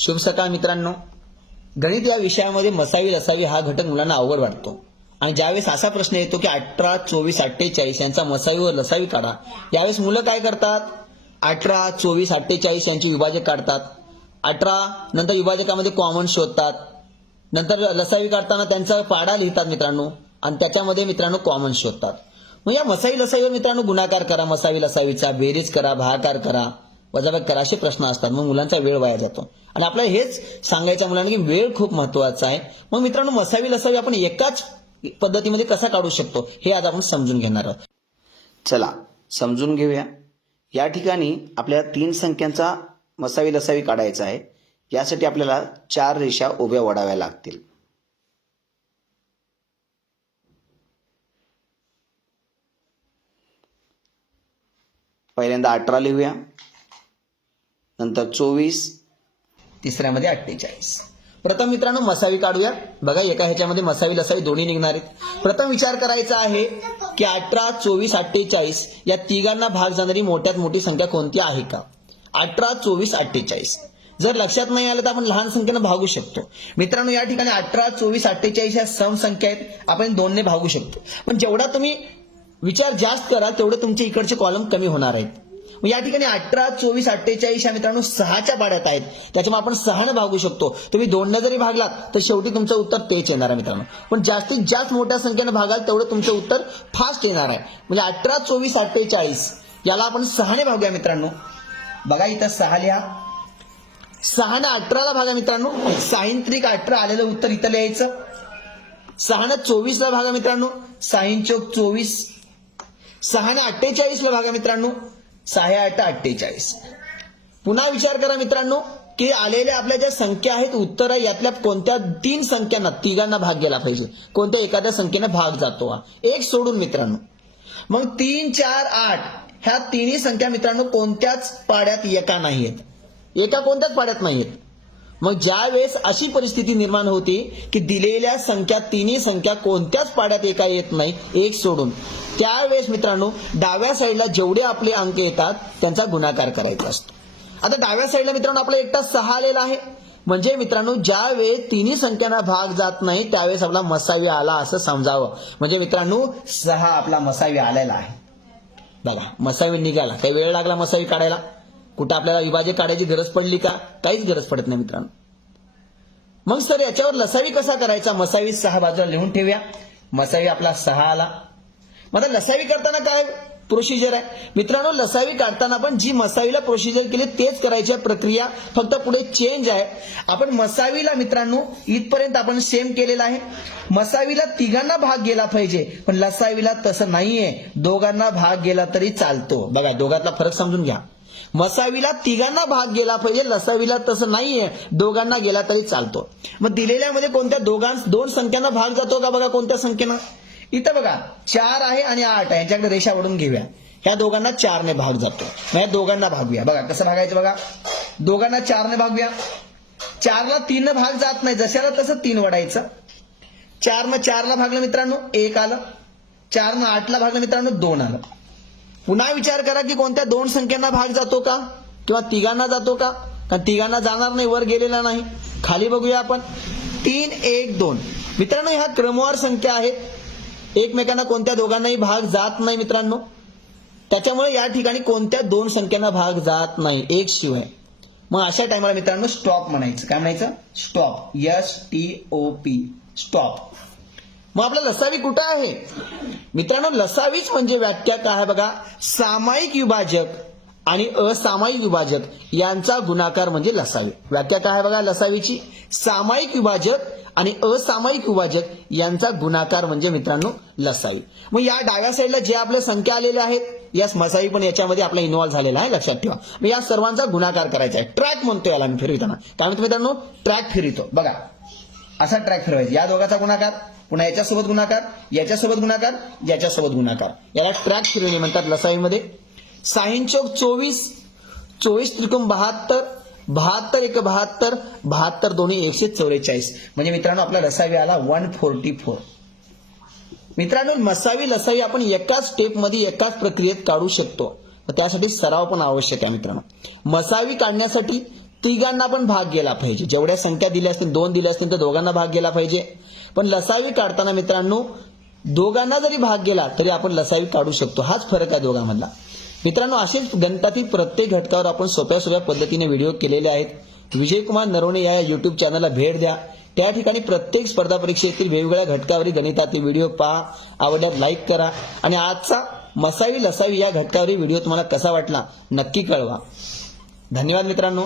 शुभ सकाळ मित्रांनो. गणित या विषयामध्ये मसावी लसावी हा घटक मुलांना अवघड वाटतो. आणि ज्यावेळेस असा प्रश्न येतो की अठरा चोवीस अठ्ठेचाळीस यांचा मसावी व लसावी काढा यावेळेस मुलं काय करतात? अठरा चोवीस अठ्ठेचाळीस यांची विभाजक काढतात. अठरा नंतर विभाजकामध्ये कॉमन शोधतात. नंतर लसावी काढताना त्यांचा पाडा लिहितात मित्रांनो आणि त्याच्यामध्ये मित्रांनो कॉमन शोधतात. मग या मसावी लसावीवर मित्रांनो गुणाकार करा मसावी लसावीचा बेरीज करा भागाकार करा. वजाबाकी करा असे प्रश्न असतात. मग मुलांचा वेळ वाया जातो. आणि आपल्याला हेच सांगायचं मुलांना की वेळ खूप महत्त्वाचा आहे. मग मित्रांनो मसावी लसावी आपण एकाच पद्धतीमध्ये कसा काढू शकतो हे आज आपण समजून घेणार आहोत. चला समजून घेऊया. या ठिकाणी आपल्याला तीन संख्यांचा मसावी लसावी काढायचा आहे. यासाठी आपल्याला चार रेषा उभ्या वडाव्या लागतील. पहिल्यांदा अठरा लिहूया. नंतर चोवीस. तिसऱ्यामध्ये अठ्ठेचाळीस. प्रथम मित्रांनो मसावी काढूया. बघा एका ह्याच्यामध्ये मसावी लसावी दोन्ही निघणार आहेत. प्रथम विचार करायचा आहे की अठरा चोवीस अठ्ठेचाळीस या तिघांना भाग जाणारी मोठ्यात मोठी संख्या कोणती आहे का? अठरा चोवीस अठ्ठेचाळीस. जर लक्षात नाही आलं तर आपण लहान संख्येनं भागू शकतो. मित्रांनो या ठिकाणी अठरा चोवीस अठ्ठेचाळीस या सम संख्या आहेत. आपण दोनने भागू शकतो. पण जेवढा तुम्ही विचार जास्त करा तेवढे तुमचे इकडचे कॉलम कमी होणार आहेत. या ठिकाणी अठरा चोवीस अठ्ठेचाळीस या मित्रांनो सहाच्या पाड्यात आहेत. त्याच्यामुळे आपण सहानं भागू शकतो. तुम्ही दोननं जरी भागलात तर शेवटी तुमचं उत्तर तेच येणार आहे मित्रांनो. पण जास्तीत जास्त मोठ्या संख्येनं भागाल तेवढं तुमचं उत्तर फास्ट येणार आहे. म्हणजे अठरा चोवीस अठ्ठेचाळीस याला आपण सहाने भागूया मित्रांनो. बघा इथं सहा लिहा. सहानं अठराला भागा मित्रांनो. साहिंत्रिक अठरा आलेलं उत्तर इथं लिहायचं. सहानं चोवीसला भागा मित्रांनो. साईन चौक चोवीस. सहानं अठ्ठेचाळीसला भागा मित्रांनो. सहा आठ अठ्ठेचाळीस. पुन्हा विचार करा मित्रांनो की आलेल्या आपल्या ज्या संख्या आहेत उत्तर यातल्या कोणत्या तीन संख्यांना तिघांना भाग गेला पाहिजे. कोणत्या एखाद्या संख्येने भाग जातो हा. एक सोडून मित्रांनो. मग तीन चार आठ ह्या तिन्ही संख्या मित्रांनो कोणत्याच पाड्यात एका नाहीयेत. एका कोणत्याच पाड्यात नाहीयेत. मग ज्या वेळेस अशी परिस्थिती निर्माण होती की दिलेल्या संख्या तिन्ही संख्या कोणत्याच पाड्यात एका येत नाही एक सोडून. त्यावेळेस मित्रांनो डाव्या साईडला जेवढे आपले अंक येतात त्यांचा गुणाकार करायचा असतो. आता डाव्या साईडला मित्रांनो आपला एकटा सहा आलेला आहे. म्हणजे मित्रांनो ज्या वेळेस तिन्ही संख्यांना भाग जात नाही त्यावेळेस आपला मसावी आला असं समजावं. म्हणजे मित्रांनो सहा आपला मसावी आलेला आहे. बघा मसावी निघाला. काही वेळ लागला मसावी काढायला? कुठं आपल्याला विभाजक काढायची गरज पडली का? काहीच गरज पडत नाही मित्रांनो. मग सर याच्यावर लसावी कसा करायचा? मसावी सहा बाजूला लिहून ठेवूया. मसावी आपला सहा आला. मग आता लसावी करताना काय प्रोसिजर आहे? मित्रांनो लसावी काढताना पण जी मसावीला प्रोसिजर केली तेच करायची आहे प्रक्रिया. फक्त पुढे चेंज आहे. आपण मसावीला मित्रांनो इथपर्यंत आपण सेम केलेला आहे. मसावीला तिघांना भाग गेला पाहिजे पण लसावीला तसं नाहीये. दोघांना भाग गेला तरी चालतो. बघा दोघातला फरक समजून घ्या. मसावीला तिघांना भाग गेला पाहिजे लसावीला तसं नाहीये दोघांना गेला तरी चालतो. मग दिलेल्यामध्ये कोणत्या दोघां दोन संख्यांना भाग जातो का बघा कोणत्या संख्येनं? इथं बघा चार आहे आणि आठ आहे याच्याकडे रेषा ओढून घेऊया. ह्या दोघांना चारने भाग जातो. मग या दोघांना भागूया बघा कसं भागायचं बघा? दोघांना चारने भागूया चारला तीन भाग जात नाही जशाला तसं तीन वडायचं. चारनं चारला भागलं मित्रांनो एक आलं. चारनं आठला भागलं मित्रांनो दोन आलं. पुन्हा विचार करा की कोणत्या दोन संख्यांना भाग जातो का? किंवा तिघांना जातो का? कारण तिघांना जाणार नाही वर गेलेला नाही? खाली बघूया आपण. तीन एक दोन. मित्रांनो ह्या क्रमवार संख्या आहेत. एकमेकांना कोणत्या दोघांनाही भाग जात नाही मित्रांनो. त्याच्यामुळे या ठिकाणी कोणत्या दोन संख्यांना भाग जात नाही एक शिवाय. मग अशा टायमाला मित्रांनो स्टॉप म्हणायचं. काय म्हणायचं? Stop S T O P stop मग आपला लसावी कुठं आहे? मित्रांनो लसावीच म्हणजे व्याख्या काय आहे बघा सामायिक विभाजक आणि असामायिक विभाजक यांचा गुणाकार म्हणजे लसावी. व्याख्या काय आहे बघा लसावीची. सामायिक विभाजक आणि असामायिक विभाजक यांचा गुणाकार म्हणजे मित्रांनो लसावी. मग या डाव्या साईडला जे आपल्या संख्या आलेल्या आहेत या मसावी पण याच्यामध्ये आपला इन्व्हॉल्व्ह झालेला आहे लक्षात ठेवा. मग या सर्वांचा गुणाकार करायचा आहे. ट्रॅक म्हणतो याला मी फिरविताना. काय मित्रांनो? ट्रॅक फिरवितो. बघा. असा ट्रॅक फिरवायचा. या दोघाचा गुणाकार पुन्हा याच्यासोबत गुणाकार याच्यासोबत गुणाकार याच्यासोबत गुणाकार. याला ट्रॅक फिरवणे म्हणतात लसावीमध्ये साईन चौक चोवीस चोवीस त्रिकोण बहात्तर बहात्तर एक बहात्तर बहात्तर दोन्ही एकशे चौवेचाळीस. म्हणजे मित्रांनो आपला लसावी आला वन फोर्टी फोर मित्रांनो मसावी लसावी आपण एकाच स्टेपमध्ये एकाच प्रक्रियेत काढू शकतो. त्यासाठी सराव पण आवश्यक आहे मित्रांनो. मसावी काढण्यासाठी तिघांना पण भाग गेला पाहिजे. जेवढ्या संख्या दिल्या असतील दोन दिल्या असतील तर दोघांना भाग गेला पाहिजे. पण लसावी काढताना मित्रांनो दोघांना जरी भाग गेला तरी आपण लसावी काढू शकतो. हाच फरक आहे दोघांमधला. मित्रांनो असेच गणितातील प्रत्येक घटकावर आपण सोप्या सोप्या पद्धतीने व्हिडिओ केलेले आहेत. विजयकुमार नरवणे या युट्यूब चॅनलला भेट द्या. त्या ठिकाणी प्रत्येक स्पर्धा परीक्षेतील वेगवेगळ्या घटकावरील गणितातील व्हिडिओ पहा. आवडल्यास लाईक करा. आणि आजचा मसावी लसावी या घटकावरील व्हिडिओ तुम्हाला कसा वाटला नक्की कळवा. धन्यवाद मित्रांनो.